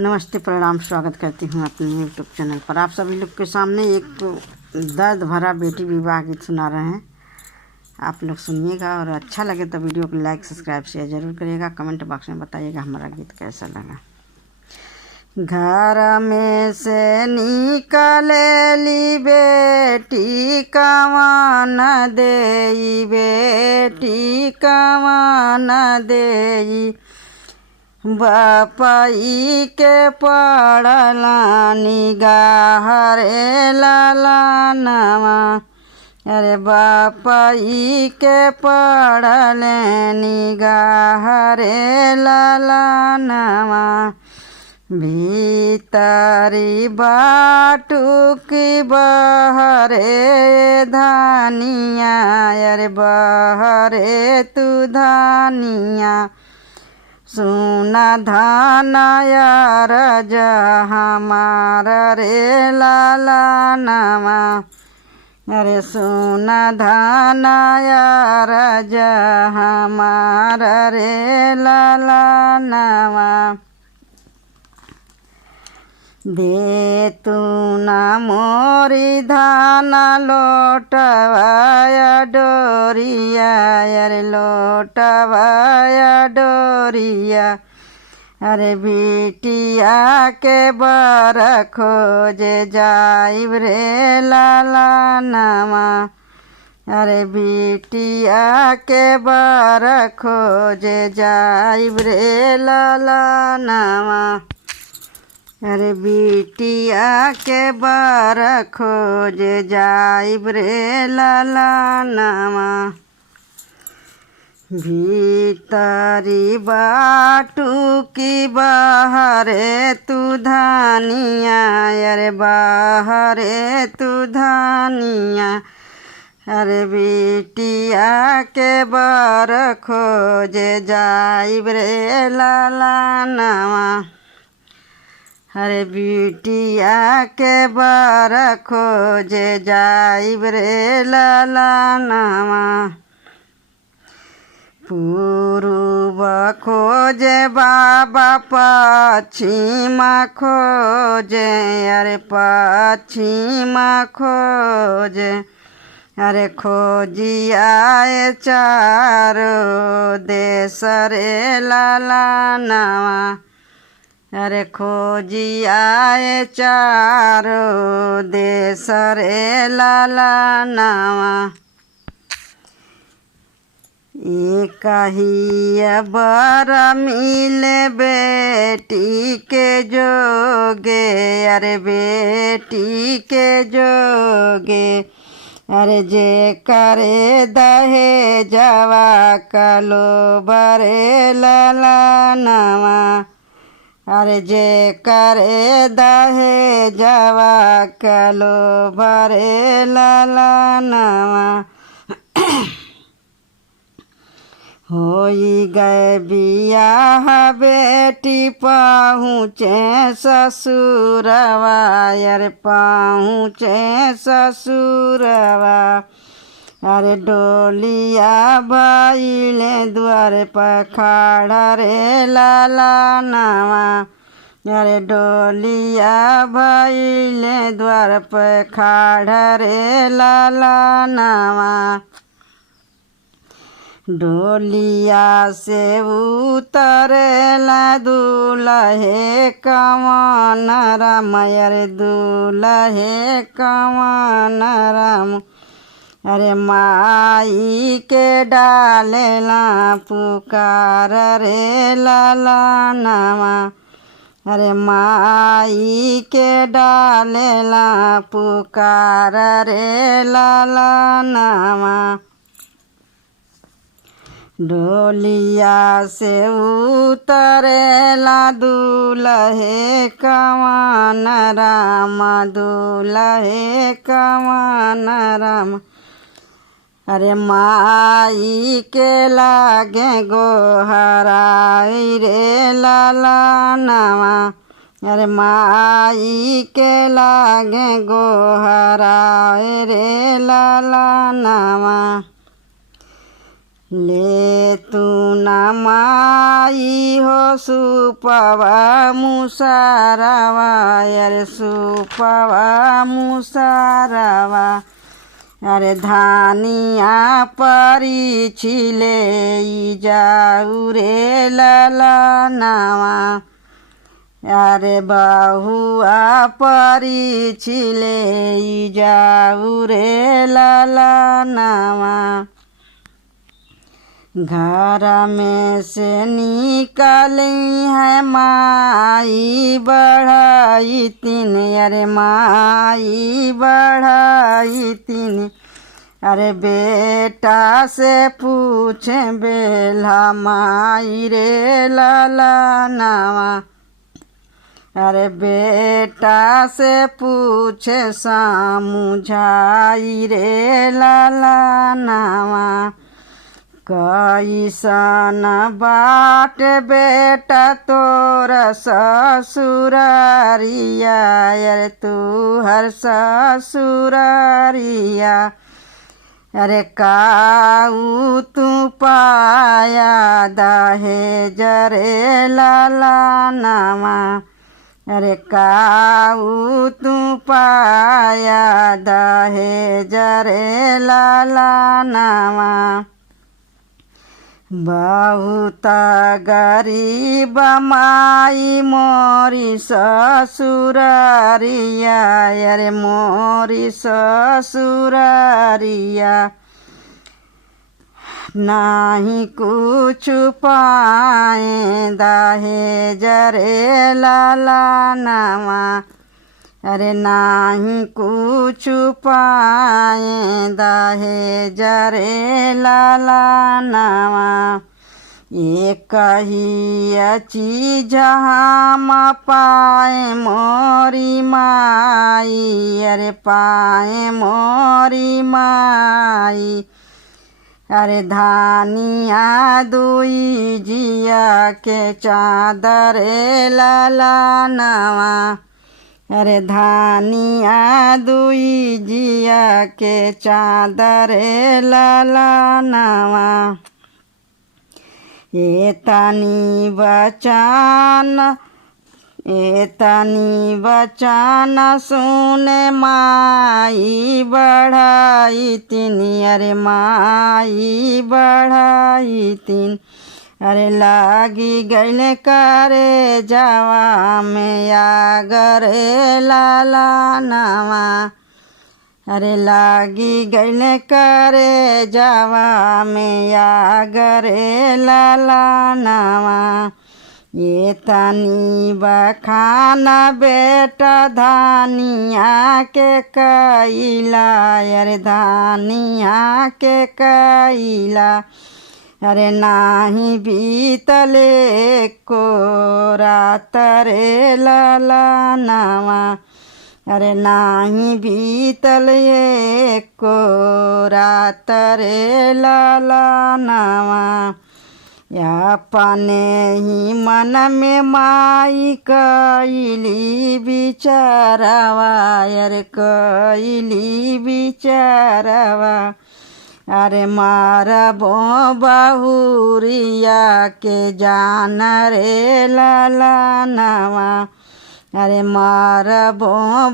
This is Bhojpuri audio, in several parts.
नमस्ते, प्रणाम। स्वागत करती हूँ अपने यूट्यूब चैनल पर। आप सभी लोग के सामने एक दर्द भरा बेटी विवाह गीत सुना रहे हैं। आप लोग सुनिएगा और अच्छा लगे तो वीडियो को लाइक सब्सक्राइब शेयर जरूर करिएगा। कमेंट बॉक्स में बताइएगा हमारा गीत कैसा लगा। घर में से निकलेली बेटी कवन देई, बेटी कवन देई। बापाई के पड़ला निगाह रे लालानवा, अरे बापाई के पड़ले निगाह रे लालानवा। भीतरी बाटू की बहरे धानिया, अरे बहरे तू धानिया। सुना धानायर हमारा रे लालानवा, अरे सुना धानायर हमारा रे लालानवा। दे तू ना मोरी धाना लोटवाया डोरिया, अरे लोटवाया डोरिया। अरे बिटिया के बर खोजे जाइब रे लालानवा, अरे बिटिया के बर खोजे जाइब रे लालानवा। अरे बिटिया के बर खोजे जाइब रे लालानवा। भीतरी बाटू की बहरे तू धानिया, अरे बहरे तू धानिया। अरे बिटिया के बर खोजे जाइब रे लालानवा, अरे बिटिया के बर खोजे जाइब रे लालानवा। पूर्व खोजे बाबा पश्चिम खोजे, अरे पश्चिम खोजे। अरे खोजिया चारो देश रे लालानवा, अरे खोजिया चारो देश रे लालानवा। एक ही बर मिले बेटी के जोगे, अरे बेटी के जोगे। अरे जे करे दहे जवा कलो बरे लालानवा, अरे जे करे दहे जवा कलो बरे लालानवा। होई गए बियाह बेटी पहुँचे ससुरवा, अरे पहुँचे ससुरवा। अरे डोलिया भइले द्वार पर खड़ा रे लालानवा, अरे डोलिया भइले द्वार पर खड़ा रे लालानवा। डोलिया से उतरेला दूल्हे कवन राम, अरे दूल्हे कवन राम। अरे माई के डालेला पुकार रे लालानवा, अरे माई के डालेला पुकार रे लालानवा। डोलिया से उतरेला दूल्हे कवन राम, दूल्हे कवन राम। अरे माई के लागे गोहराई रे लालानवा, अरे माई के लागे गोहराई रे लालानवा। ले तू ना माई हो सुपवा मुसारावा अरे सुपवा मुसारावा अरे धानिया परी छिले जाऊ रे ललनावा अरे बहुआ परी छिले जाऊ रे ललनावा घर में से निकली है माई बढ़ाई तीन अरे माई बढ़ाई तीन अरे बेटा से पूछे बेला माई रे ललनावा अरे बेटा से पूछे सामुझाई रे ललनावा कैसन बाट बेटा तोर ससुरारिया अरे तू हर ससुरारिया अरे काऊ तू पाया दहेज रे ललनावा अरे काऊ तू पाया दहेज रे ललनावा बहुत गरीब माई मोरी ससुरारिया अरे मोरी ससुरारिया नाही कुछ पाए दहेज रे ललनावा अरे नाही कुछ पाए दहेज रे ललनावा एक ही चीज हम पाए मोरी माई अरे पाए मोरी माई अरे धानिया दुई जिया के चादर ललनावा अरे धानिया दुई जिया के चादर ललनावा एतनी बचन सुने माई बढ़ाई तीन अरे माई बढ़ाई तीन अरे लागी गैले करे जावा में आगरे ललनावा अरे लागी गैले करे जावा में आगरे ललनावा ये तनी बखाना बेटा धानिया के कैला अरे धानिया के कैला अरे नाही बीतले को रात रे ललनावा अरे नाही बीतले को रात रे ललनावा अपने ही मन में माई कैली बिचारवा अरे कैली बिचारवा अरे मारबो बहुरिया के जान रे ललनावा अरे मारबो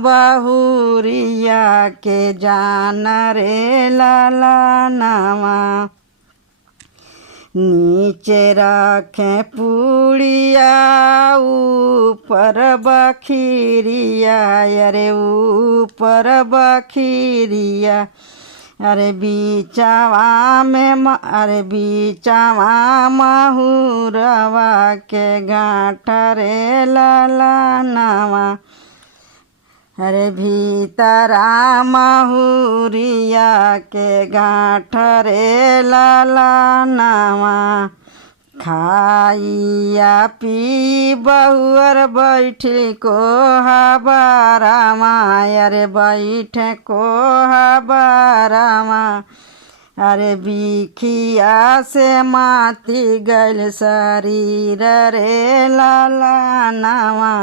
बहुरिया के जान रे ललनावा नीचे रखें पूड़िया ऊपर बखीरिया अरे ऊपर बखीरिया अरे बीचावा महुरवा के गाँठ रे ललनावा अरे भीतरा महुरिया के गाँठ रे ललनावा खाइया पी बहुअर बैठी को हबारामा अरे बैठे को हबारामा अरे बिखिया से माती गल शरीर रे ललनावा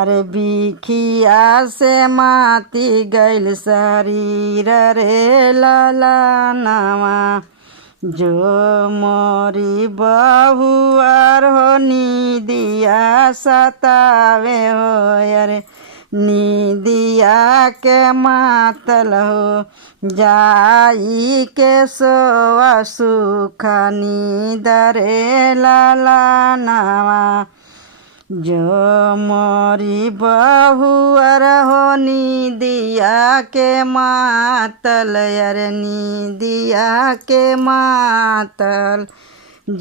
अरे बिखिया से माती गल शरीर रे ललनावा जो मोरी बहुआर हो नीदिया सतावे हो अरे नीदिया के मातल हो जाई के सोवा सुख नीदरे लाला नावा जो मोरी बहुअर हो नीदिया के मातल अरे नीदिया के मातल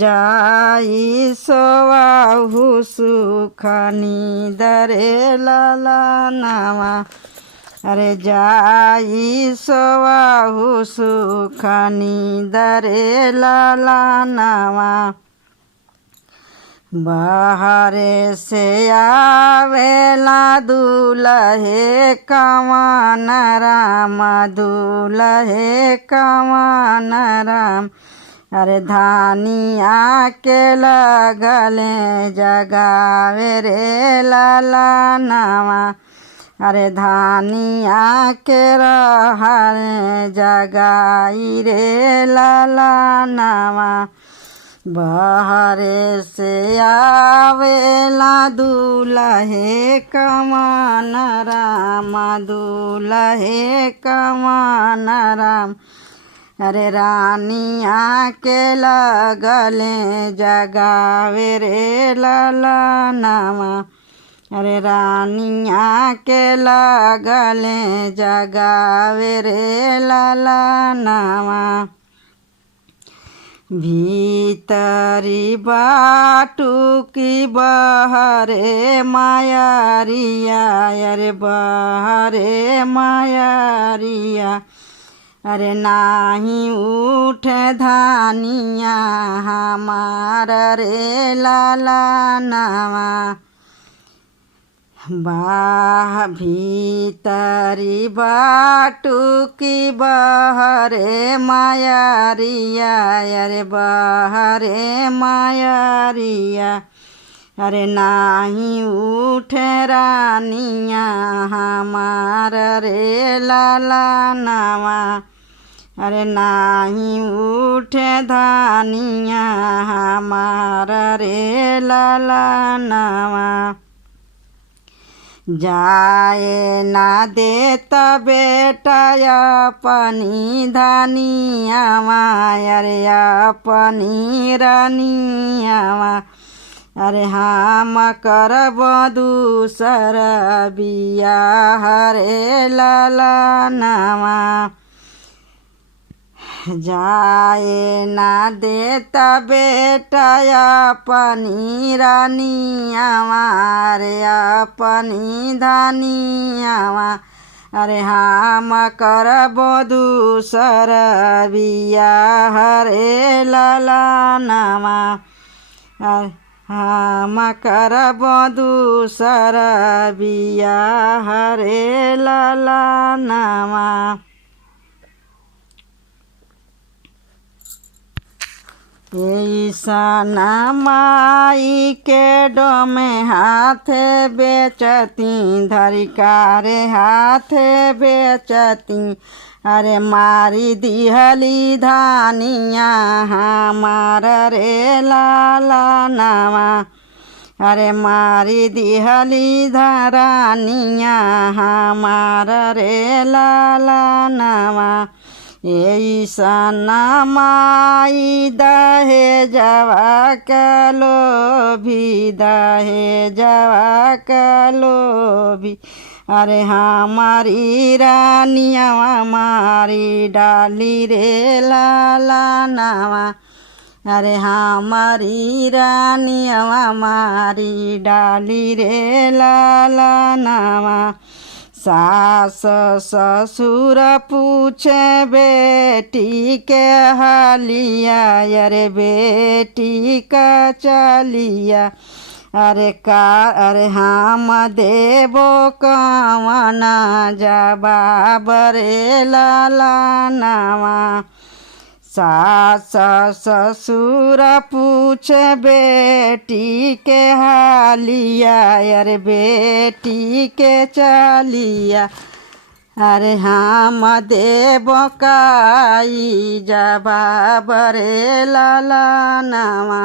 जाई सोवाहु सुख नीदरे लाला नावा अरे जाई सोवाहु सुख नीदरे लाला नावा बाहरे से आवेला दूल्हे कवन राम दूल्हे कवन राम अरे धानिया के लगले जगावे रे लाला नावा अरे धानिया के रहले जगाई रे लाला नावा बाहरे से आवेला दूल्हे कवन राम दूल्हे कवन राम अरे रानिया के लगले जगावे रे लाला नावा अरे रानिया के लगले जगावे रे लाला नावा भीतरी बाटू की बहरे मायारिया अरे बहरे मायारिया अरे नाही उठ धानिया हमार रे लाला नावा बाह भीतरी बाटू की बहरे मायारिया अरे बहरे मायारिया अरे नाही उठ रानिया हमार रे लाला नावा अरे नाही उठ धानिया हमार रे लाला नावा जाए ना देता बेटा अपनी धानियावा अरे अपनी रानियावा अरे हम करब दूसर बियाह रे लाला नावा जाए ना देता बेटा अपनी रानियावा अरे अपनी धानियावा अरे हम करब दूसर बियाह रे लाला नावा हम करब दूसर बियाह रे लाला नावा ऐसन माई के डोमे हाथे बेचती धरिकारे हाथे बेचती अरे मारी दिहली धानिया हमार रे लाला नावा अरे मारी दिहली धरानिया हमार रे लाला नावा ऐसन माई दहे जवा कलो भी दहे जवा कलो भी अरे हमारी रानिया हमारी डाली रे लाला नावा अरे हमारी रानिया हमारी डाली रे लाला नावा सास ससुर पूछे बेटी के हालिया अरे बेटी का चलिया अरे हम देबो कवना जवाब रे लाला नावा सास ससुर पूछे बेटी के हालिया अरे बेटी के चलिया अरे हम देव काई जवाब रे लाला नावा।